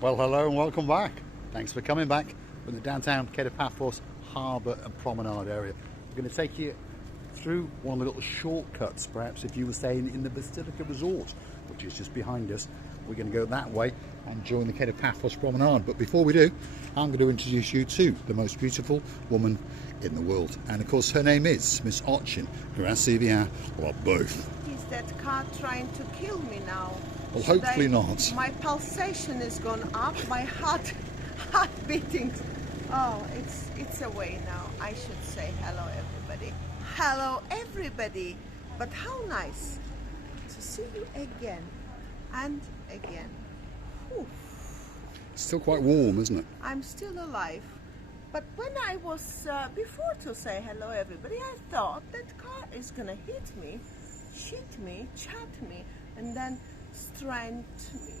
Well, hello and welcome back. Thanks for coming back from the downtown Kato Paphos Harbour and Promenade area. We're going to take you through one of the little shortcuts, perhaps if you were staying in the Basilica Resort, which is just behind us. We're going to go that way and join the Kato Paphos Promenade. But before we do, I'm going to introduce you to the most beautiful woman in the world. And of course, her name is Miss Ochin. Grazie via or both. Is that car trying to kill me now? Well, hopefully not. My pulsation is gone up, my heart beating. Oh, it's away now. I should say hello everybody. Hello everybody. But how nice to see you again and again. Whew. It's still quite warm, isn't it? I'm still alive. But when I was before to say hello everybody, I thought that car is gonna hit me, shit me, chat me, and then strand me.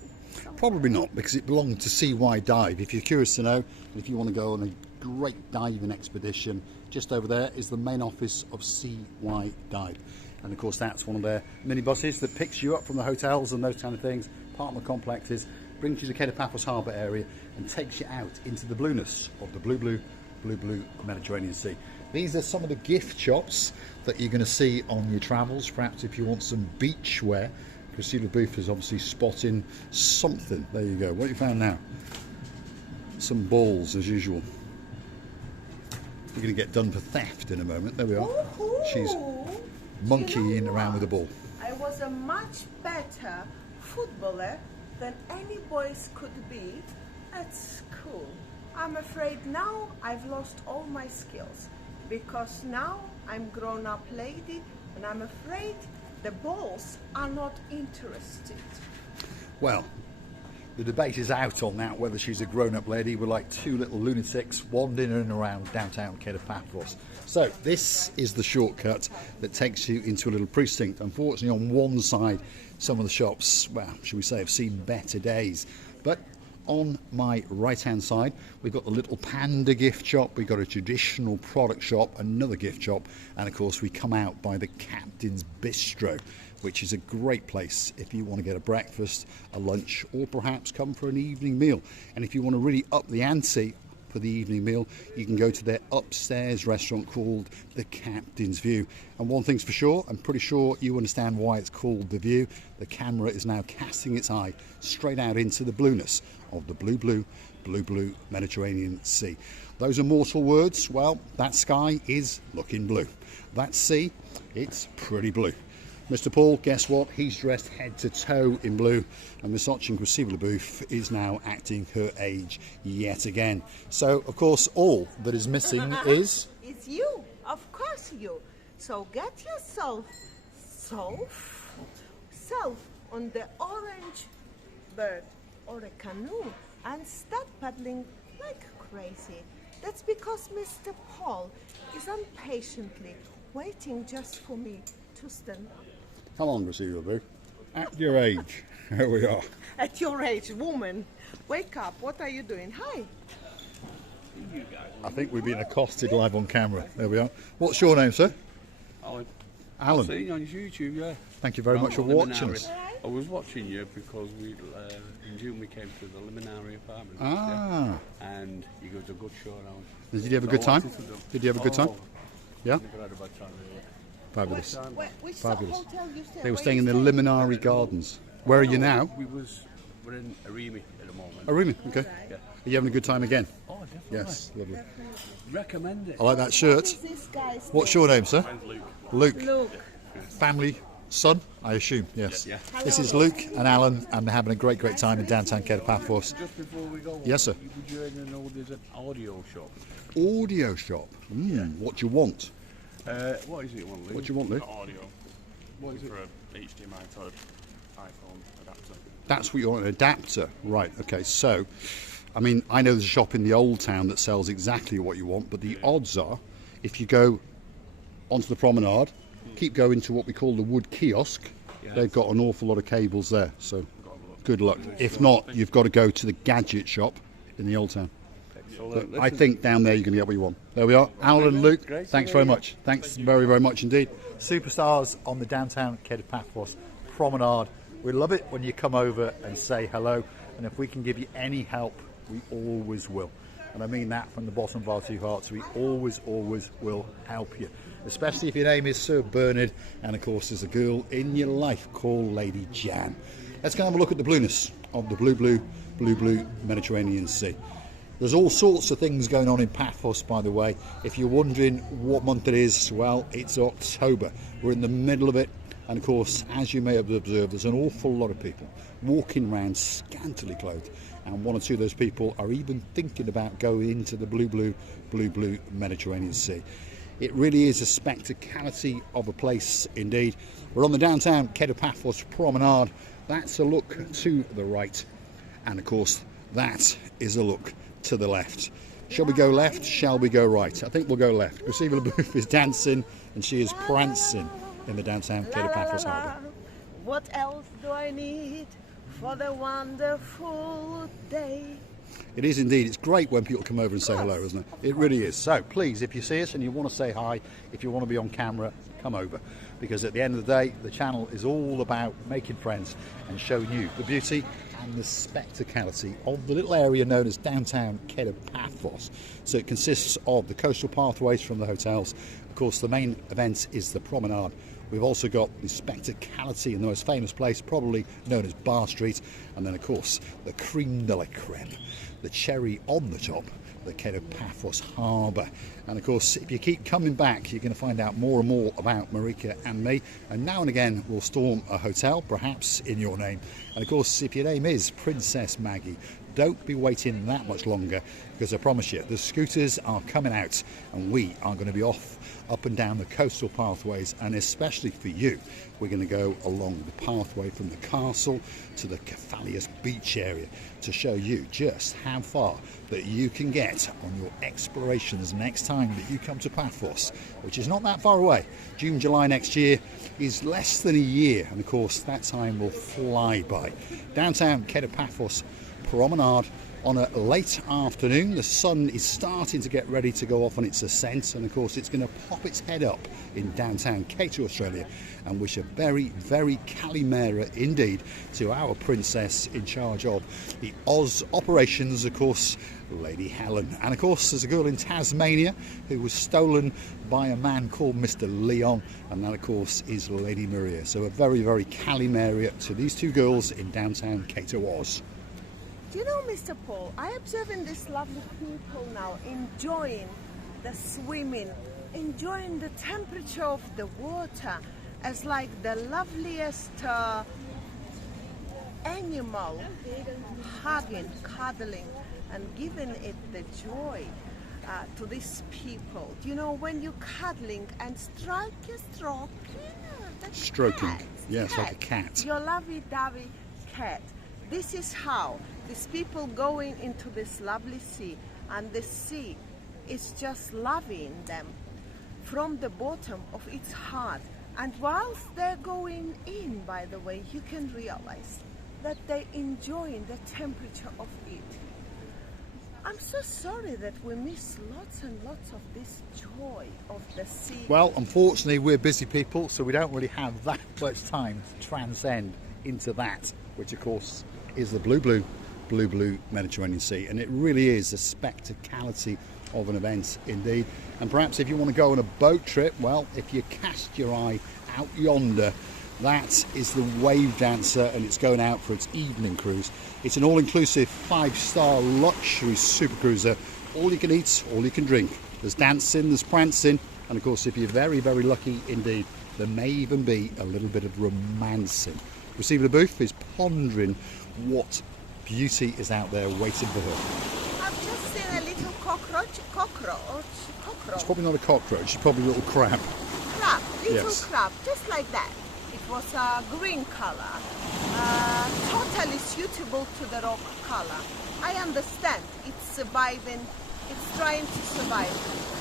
Probably not, because it belonged to CY Dive. If you're curious to know, if you want to go on a great diving expedition, just over there is the main office of CY Dive. And of course that's one of their minibuses that picks you up from the hotels and those kind of things, apartment complexes, brings you to Kato Paphos Harbour area and takes you out into the blueness of the blue Mediterranean Sea. These are some of the gift shops that you're going to see on your travels, perhaps if you want some beach wear. Christina Booth is obviously spotting something. There you go. What have you found now? Some balls, as usual. We're going to get done for theft in a moment. There we are. She's monkeying around with the ball. I was a much better footballer than any boys could be at school. I'm afraid now I've lost all my skills because now I'm grown-up lady and I'm afraid the balls are not interested. Well, the debate is out on that, whether she's a grown-up lady. We're like two little lunatics wandering around downtown Kato Paphos. So this is the shortcut that takes you into a little precinct. Unfortunately, on one side, some of the shops, well, should we say, have seen better days. But on my right-hand side, we've got the little panda gift shop, we've got a traditional product shop, another gift shop, and of course we come out by the Captain's Bistro, which is a great place if you want to get a breakfast, a lunch, or perhaps come for an evening meal. And if you want to really up the ante for the evening meal, you can go to their upstairs restaurant called the Captain's View. And one thing's for sure, I'm pretty sure you understand why it's called the View. The camera is now casting its eye straight out into the blueness of the blue Mediterranean Sea. Those immortal words, well, that sky is looking blue. That sea, it's pretty blue. Mr. Paul, guess what? He's dressed head to toe in blue, and Miss Ochin Booth is now acting her age yet again. So, of course, all that is missing is... It's you, of course you. So get yourself on the orange bird or a canoe and start paddling like crazy. That's because Mr. Paul is impatiently waiting just for me to stand up. Come on, Christina Booth. At your age. Here we are. At your age, woman, wake up. What are you doing? Hi. I think we've been accosted live on camera. There we are. What's your name, sir? Alan. Alan. I've seen you on YouTube, yeah. Thank you very much for watching us. I was watching you because in June we came to the Liminari apartment. Ah. And you gave us a good show around. Did you have a good time? Did you have a good time? Yeah? Never had a bad time, really. Fabulous. Which Fabulous. hotel you stay? They were staying in the Liminari Gardens. Where are you now? We're in Arimi at the moment. Arimi, okay. Yeah. Are you having a good time again? Oh, definitely. Yes, lovely. Recommend it. I like that shirt. What's your name, sir? Luke. Luke. Family, son, I assume, yes. Yeah. This is Luke and Alan, and they're having a great time in downtown Kato Paphos. Just before we go, Yes, sir. Would you know there's an audio shop? Audio shop. What do you want? What is it you want, Luke? What do you want, Luke? Audio. What is it? For a HDMI to iPhone adapter. That's what you want, an adapter. Right, okay, so, I mean, I know there's a shop in the Old Town that sells exactly what you want, but the odds are, if you go onto the promenade, keep going to what we call the wood kiosk, they've got an awful lot of cables there, so good luck. If not, you've got to go to the gadget shop in the Old Town. But I think down there you're going to get what you want. There we are. Alan and Luke, thanks very much. Thanks very much indeed. Superstars on the downtown Kato Paphos Promenade. We love it when you come over and say hello. And if we can give you any help, we always will. And I mean that from the bottom of our two hearts. We always will help you. Especially if your name is Sir Bernard and of course there's a girl in your life called Lady Jan. Let's go and have a look at the blueness of the blue Mediterranean Sea. There's all sorts of things going on in Paphos, by the way. If you're wondering what month it is, well, it's October. We're in the middle of it. And of course, as you may have observed, there's an awful lot of people walking around scantily clothed. And one or two of those people are even thinking about going into the blue Mediterranean Sea. It really is a spectacality of a place indeed. We're on the downtown Kato Paphos Promenade. That's a look to the right. And of course, that is a look to the left. Shall we go left? Shall we go right? I think we'll go left. Lucille LaBeouf is dancing and she is prancing in the downtown Kato Paphos Harbour. What else do I need for the wonderful day? It is indeed. It's great when people come over and say hello, isn't it? It really is. So please, if you see us and you want to say hi, if you want to be on camera, come over. Because at the end of the day, the channel is all about making friends and showing you the beauty and the spectacality of the little area known as downtown Kato Paphos. So it consists of the coastal pathways from the hotels. Of course, the main event is the promenade. We've also got the spectacality in the most famous place, probably known as Bar Street. And then, of course, the creme de la creme, the cherry on the top, the Kato Paphos Harbour. And of course, if you keep coming back, you're going to find out more and more about Marika and me. And now and again, we'll storm a hotel, perhaps in your name. And of course, if your name is Princess Maggie, don't be waiting that much longer, because I promise you, the scooters are coming out and we are going to be off up and down the coastal pathways. And especially for you, we're going to go along the pathway from the castle to the Cephalius beach area to show you just how far that you can get on your explorations next time that you come to Paphos, which is not that far away. June, July next year is less than a year, and of course that time will fly by. Downtown Kato Paphos Promenade on a late afternoon. The sun is starting to get ready to go off on its ascent, and of course it's going to pop its head up in downtown Kato, Australia, and wish a very Kalimera indeed to our princess in charge of the Oz operations, of course, Lady Helen. And of course there's a girl in Tasmania who was stolen by a man called Mr. Leon, and that of course is Lady Maria. So a very Kalimera to these two girls in downtown Kato, Oz. Do you know, Mr. Paul, I observing these lovely people now enjoying the swimming, enjoying the temperature of the water as like the loveliest animal, hugging, cuddling, and giving it the joy to these people. Do you know, when you're cuddling and stroking, yes, like a cat. Your lovey-dovey cat. This is how these people going into this lovely sea, and the sea is just loving them from the bottom of its heart. And whilst they're going in, by the way, you can realize that they're enjoying the temperature of it. I'm so sorry that we miss lots and lots of this joy of the sea. Well, unfortunately, we're busy people, so we don't really have that much time to transcend into that, which of course is the blue Mediterranean Sea. And it really is a spectacality of an event indeed. And perhaps if you want to go on a boat trip, well, if you cast your eye out yonder, that is the Wave Dancer, and it's going out for its evening cruise. It's an all-inclusive 5-star luxury super cruiser. All you can eat, all you can drink. There's dancing, there's prancing, and of course if you're very lucky indeed, there may even be a little bit of romancing. Lucille LaBeouf is pondering what beauty is out there waiting for her. I've just seen a little cockroach. It's probably not a cockroach, it's probably a little crab. Little crab, just like that. It was a green color, totally suitable to the rock color. I understand, it's surviving, it's trying to survive,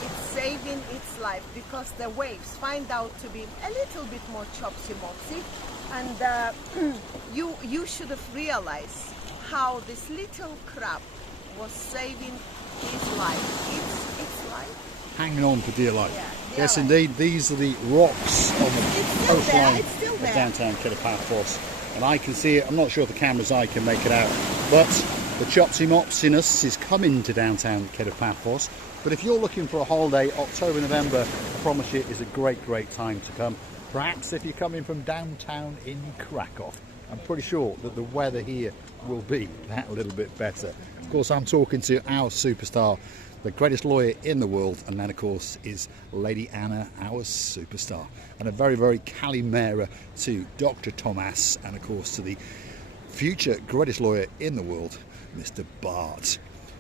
it's saving its life because the waves find out to be a little bit more chopsy-mopsy, and you should have realized how this little crab was saving his life, its life. Hanging on for dear life. Yeah, Yes, indeed. These are the rocks on the coastline it's still of there. downtown Kato Paphos. and I can see it. I'm not sure if the camera's eye can make it out, but the Chopsy Mopsiness is coming to downtown Kato Paphos. But if you're looking for a holiday, October, November, I promise you, is a great time to come. Perhaps if you're coming from downtown in Krakow, I'm pretty sure that the weather here will be that little bit better. Of course, I'm talking to our superstar, the greatest lawyer in the world, and that of course is Lady Anna, our superstar. And a very Kalimera to Dr. Thomas, and of course to the future greatest lawyer in the world, Mr. Bart.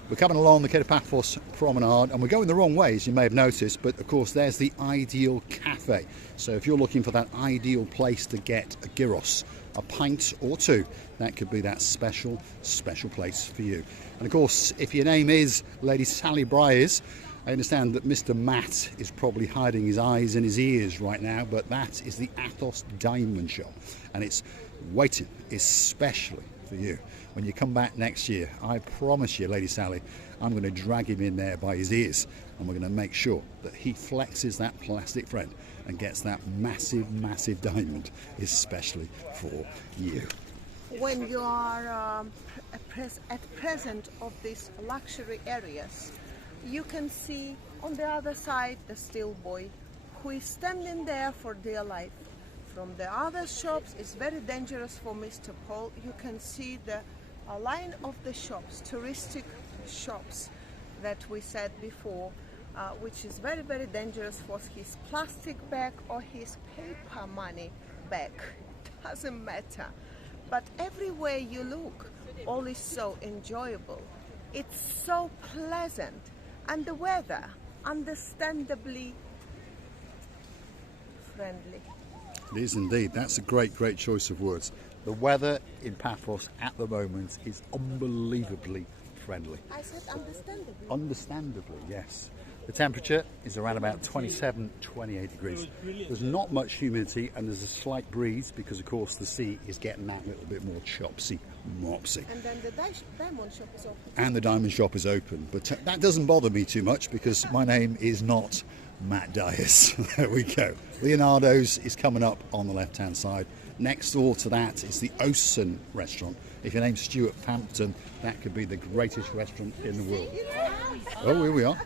We're coming along the Kato Paphos Promenade, and we're going the wrong way, as you may have noticed, but of course there's the ideal cafe. So if you're looking for that ideal place to get a gyros, a pint or two, that could be that special place for you. And of course, if your name is Lady Sally Briers, I understand that Mr. Matt is probably hiding his eyes and his ears right now, but that is the Athos Diamond Shop, and it's waiting especially for you. When you come back next year, I promise you, Lady Sally, I'm going to drag him in there by his ears, and we're going to make sure that he flexes that plastic friend and gets that massive diamond, especially for you. When you are at present of these luxury areas, you can see on the other side the still boy who is standing there for dear life. From the other shops, it's very dangerous for Mr. Paul. You can see the line of the shops, touristic shops that we said before, which is very dangerous for his plastic bag or his paper money bag. Doesn't matter. But everywhere you look, all is so enjoyable. It's so pleasant, and the weather, understandably friendly. It is indeed. That's a great choice of words. The weather in Paphos at the moment is unbelievably friendly. I said understandably. Understandably, yes. The temperature is around about 27, 28 degrees. There's not much humidity, and there's a slight breeze because, of course, the sea is getting that little bit more chopsy, mopsy. And then the diamond shop is open. And the diamond shop is open. But that doesn't bother me too much because my name is not Matt Dias. There we go. Leonardo's is coming up on the left-hand side. Next door to that is the Ocean restaurant. If your name's Stuart Pampton, that could be the greatest restaurant in the world. Oh, here we are.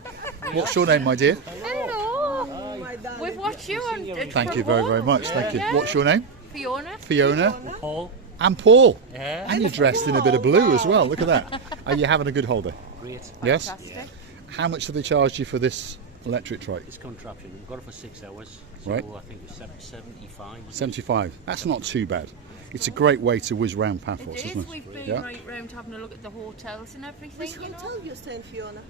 What's your name, my dear? Hello. We've watched you on. Thank you very much. Thank you. What's your name? Fiona. Fiona. Paul. And Paul. Yeah. And you're dressed in a bit of blue as well. Look at that. Are you having a good holiday? Great. Yes? Fantastic. How much have they charged you for this electric trike? It's contraption. We've got it for 6 hours. So Right. I think it's 75. 75. That's not too bad. It's a great way to whiz round Paphos, It isn't is. it? We've been Yeah. right round having a look at the hotels and everything. Which You know. hotel you staying, Fiona?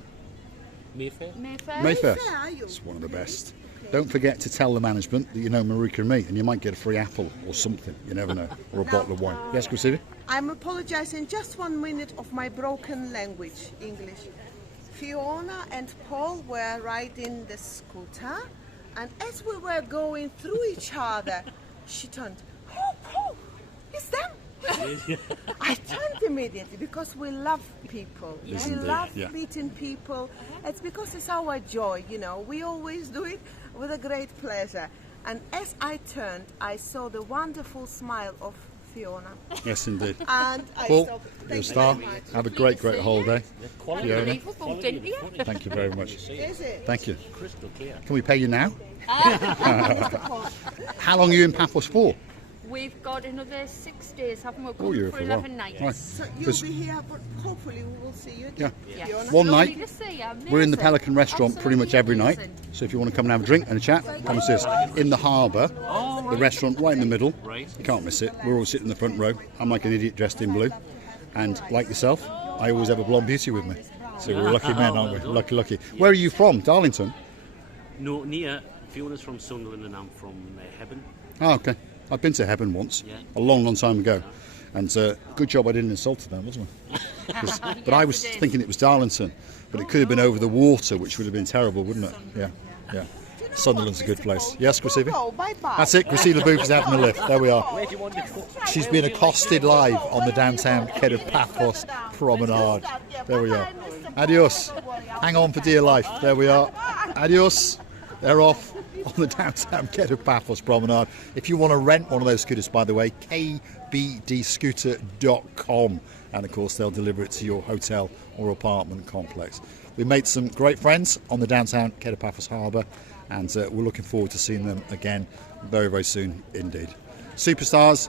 Mayfair. Mayfair. Mayfair. Where are you? It's one of the best. Okay. Don't forget to tell the management that you know Marika and me, and you might get a free apple or something. You never know. Or a bottle of wine. Yes, Christina? I'm apologizing, just 1 minute of my broken language, English. Fiona and Paul were riding the scooter, and as we were going through each other, she turned, oh, it's them! I turned immediately because we love people. Yes, we indeed, love yeah. meeting people. It's because it's our joy, you know. We always do it with a great pleasure. And as I turned, I saw the wonderful smile of Fiona. Yes, indeed. And I Paul, stopped. you're a Thank you star. very much. Have a great holiday. Fiona, Unbelievable, didn't you? thank you very much. Is it? Thank you. Crystal clear. Can we pay you now? How long are you in Paphos for? We've got another 6 days, haven't we? We're Oh, coming you're for for a while. 11 nights. Right. So you'll 'Cause- be here, but hopefully we will see you Yeah. again. Yes. Fiona? One Lovely night. to see you. We're in the Amazing. Pelican restaurant pretty much every night. Absolutely So if you want to come and have a drink and a chat, come and see us. In the Harbour, the restaurant right in the middle. Right. You can't miss it. We're all sitting in the front row. I'm like an idiot dressed in blue. And like yourself, I always have a blonde beauty with me. So we're lucky men, aren't we? Lucky. Where are you from? Darlington? No, near. Fiona's from Sunderland and I'm from Hebben. Oh, okay. I've been to Heaven once, Yeah. a long time ago. And good job I didn't insult them, wasn't I? 'Cause- but I was thinking it was Darlington. But it could have been over the water, which would have been terrible, wouldn't it? Yeah. Sunderland's a good place. Yes, Chrissy? Oh, bye-bye. That's it. Chrissy LaBouffe is out in the lift. There we are. She's been accosted live on the downtown Kato Paphos Promenade. There we are. Adios. Hang on for dear life. There we are. Adios. They're off. on the downtown Kato Paphos Promenade. If you want to rent one of those scooters, by the way, kbdscooter.com, and of course they'll deliver it to your hotel or apartment complex. We made some great friends on the downtown Kato Paphos Harbour, and we're looking forward to seeing them again very, very soon indeed. Superstars,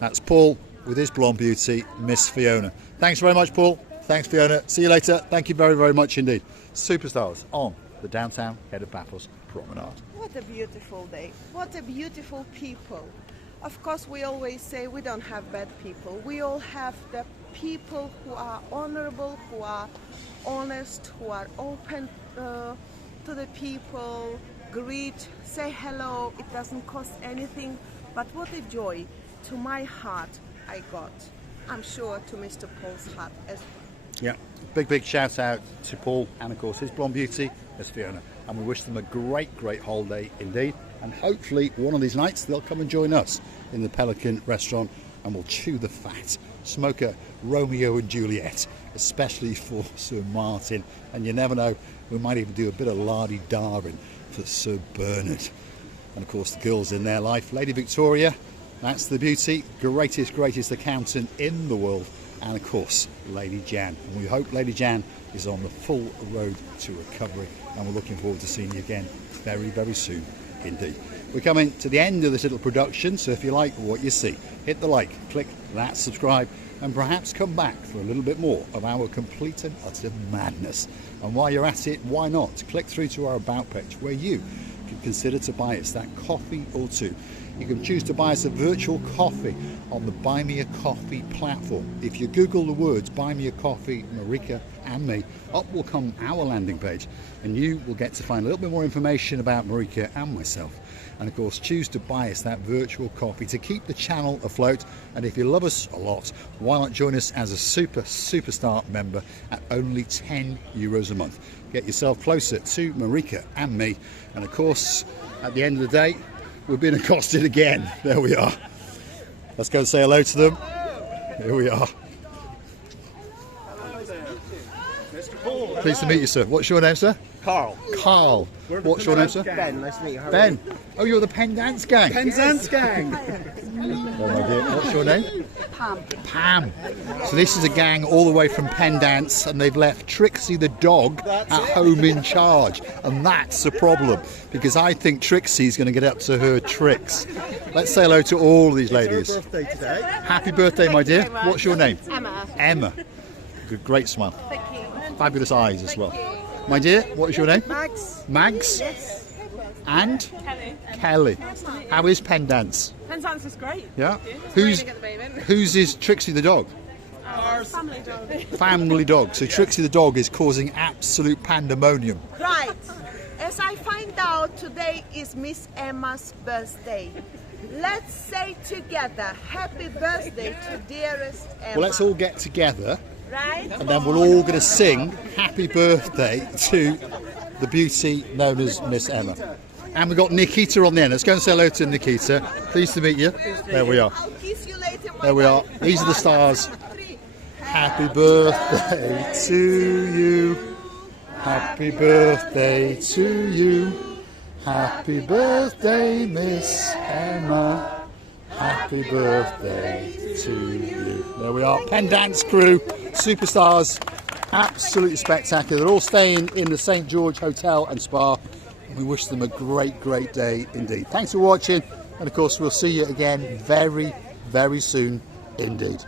that's Paul with his blonde beauty, Miss Fiona. Thanks very much, Paul. Thanks, Fiona. See you later. Thank you very, very much indeed. Superstars on the downtown Kato Paphos Promenade. What a beautiful day. What a beautiful people. Of course, we always say we don't have bad people. We all have the people who are honorable, who are honest, who are open to the people, greet, say hello. It doesn't cost anything, but what a joy to my heart I got. I'm sure to Mr. Paul's heart as well. Yeah, big shout out to Paul and of course his blonde beauty, Miss Fiona. And we wish them a great holiday indeed. And hopefully one of these nights they'll come and join us in the Pelican restaurant and we'll chew the fat, smoke a Romeo and Juliet, especially for Sir Martin. And you never know, we might even do a bit of lardy-darring for Sir Bernard. And of course the girls in their life, Lady Victoria, that's the beauty, greatest accountant in the world. And of course, Lady Jan. And we hope Lady Jan is on the full road to recovery. And we're looking forward to seeing you again very, very soon indeed. We're coming to the end of this little production, so if you like what you see, hit the like, click that subscribe, and perhaps come back for a little bit more of our complete and utter madness. And while you're at it, why not click through to our About page, where you can consider to buy us that coffee or two. You can choose to buy us a virtual coffee on the Buy Me a Coffee platform. If you Google the words Buy Me a Coffee, Marika and me, up will come our landing page, and you will get to find a little bit more information about Marika and myself. And of course, choose to buy us that virtual coffee to keep the channel afloat. And if you love us a lot, why not join us as a superstar member at only €10 a month? Get yourself closer to Marika and me. And of course, at the end of the day, we've been accosted again. There we are. Let's go and say hello to them. Here we are. Pleased to meet you, sir. What's your name, sir? Carl. Carl. What's your name, sir? Ben, nice to meet you. How are Ben. you? Oh, you're the Penn Dance Gang. Penn Dance Gang. Oh, my dear. What's your name? Pam. Pam. So this is a gang all the way from Penn Dance, and they've left Trixie the dog at home in charge. And that's a problem, because I think Trixie's going to get up to her tricks. Let's say hello to all of these ladies. It's her birthday today. Happy birthday, my dear. What's your name? Emma. Emma. Good, great smile. Thank you. Fabulous eyes as well. My dear, what is your name? Max. Mags? Yes. And? Kelly. Kelly. How is Penn Dance? Penn Dance is great. Yeah? It's raining at the moment. Whose is Trixie the dog? Ours. Family dog. Family dog. So Trixie the dog is causing absolute pandemonium. Right. As I find out, today is Miss Emma's birthday. Let's say together, happy birthday to dearest Emma. Well, let's all get together Right? and then we're all going to sing happy birthday to the beauty known as Miss Emma. And we've got Nikita on the end. Let's go and say hello to Nikita. Pleased to meet you. There we are. I'll kiss you later. There we are. These are the stars. Happy birthday to you. Happy birthday to you. Happy birthday, Miss Emma. Happy birthday to you. There we are. Penn Dance crew, superstars, absolutely spectacular. They're all staying in the St. George Hotel and Spa. We wish them a great day indeed. Thanks for watching, and of course we'll see you again very, very soon indeed.